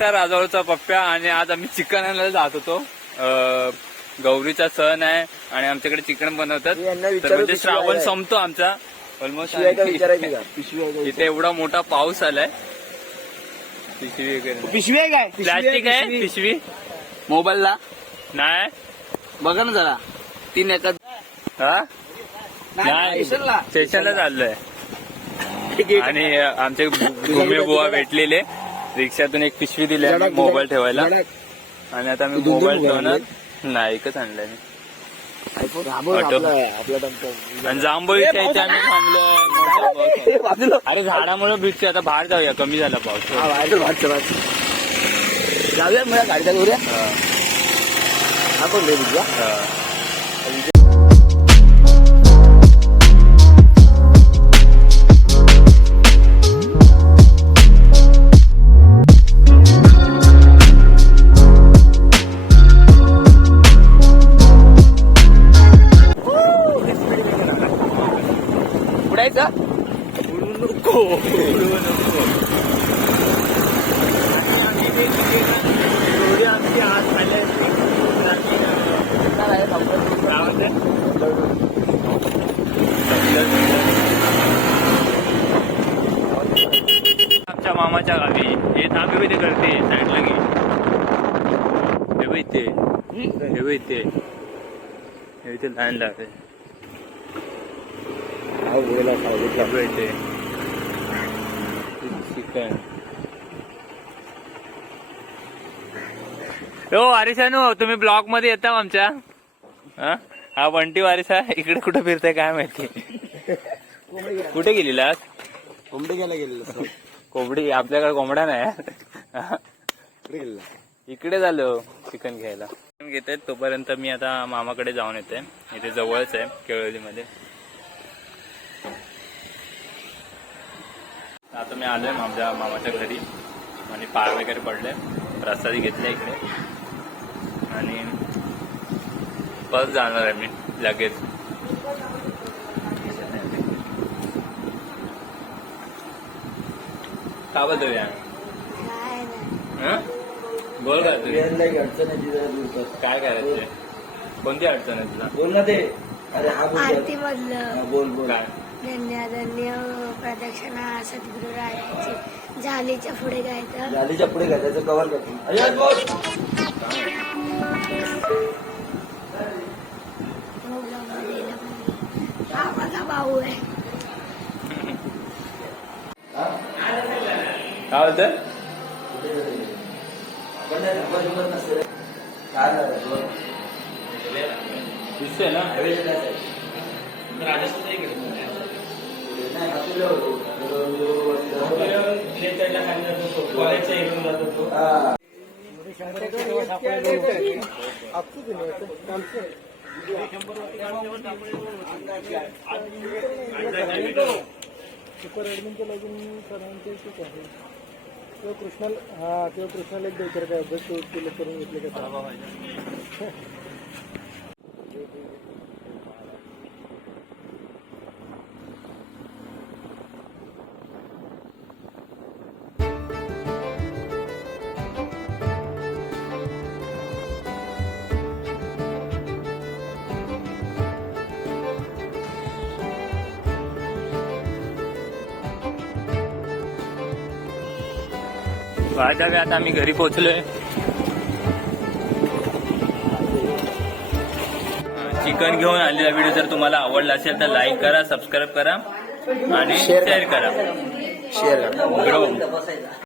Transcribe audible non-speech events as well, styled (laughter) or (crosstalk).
नमस्कार राजवाडचा पप्प्या आणि आज आम्ही चिकन आणायला जात होतो. गौरीचा सण आहे आणि आमच्याकडे चिकन बनवतात. तर म्हणजे श्रावण? संपतो आमचा. ऑलमोस्ट इथे एवढा मोठा पाऊस आलाय. पिशवी वगैरे. पिशवी आहे काय? प्लास्टिक आहे पिशवी. मोबाईलला? नाही. बघा ना जरा. तीन एका हा? नाही, स्टेशनला. चाललोय. आणि आमचे (laughs) भूमी बुवा भेटलेले. रिक्षातून एक पिशवी दिली जडक- मोबाईल ठेवायला. आणि आता मी मोबाईल ठेवणार. नाही एकच आणलाय मी. आणि जांभळीच्या इथे आम्ही आहे. बाजूला. अरे झाडामुळे भिजते आता बाहेर जाऊया. कमी झाला पाऊस हा. जाऊया मला घेऊया हा, आमच्या मामाच्या गावी हे थांबे ते करते साईडला गे हे बघ इथे. हे बघ हे इथे लहान लागते हा, बोला सांगितलं. हे बघ हो वारिसानो तुम्ही ब्लॉगमध्ये येता आमच्या हा? हा बंटी वारिसा इकडे कुठे फिरताय काय माहिती. कुठे गेलेला कोंबडी घ्यायला गेलेलं. कोंबडी आपल्याकडे कोंबडा नाही? इकडे झालो चिकन घ्यायला चिकन घेते तोपर्यंत मी आता मामाकडे जाऊन येते इथे जवळच आहे केळवलीमध्ये आता मी आलोय माझ्या मामाच्या घरी. आणि पाय वगैरे पडले. प्रसादी घेतले इकडे. आणि बस जाणार आहे मी लगेच. का बदल हं? बोल का तू? अडचण आहे दूर कर. काय करायचंय कोणती अडचण आहे तुला? बोल ना ते. अरे हा बोल. बोल बोल. काय? धन्य धन्य प्रदक्षिणा सद्गुरु रायाची झालीच्या पुढे गायचं झालीच्या पुढे अरे बोल. हा? माझा भाऊ आहे? काय होतं. दिसतोय ना? हायवेच्या सुपर ॲडमिनचं लॉगिन सरांचे ठीक आहे तो कृष्णाल हा तो कृष्णाला एक द्यायचं काय अभ्यास करून घेतले का? (laughs) वाजता आता आम्ही घरी पोहोचलोय. चिकन घेऊन आलेला व्हिडिओ जर तुम्हाला आवडला असेल तर लाईक करा सबस्क्राईब करा आणि शेअर करा. शेअर करा.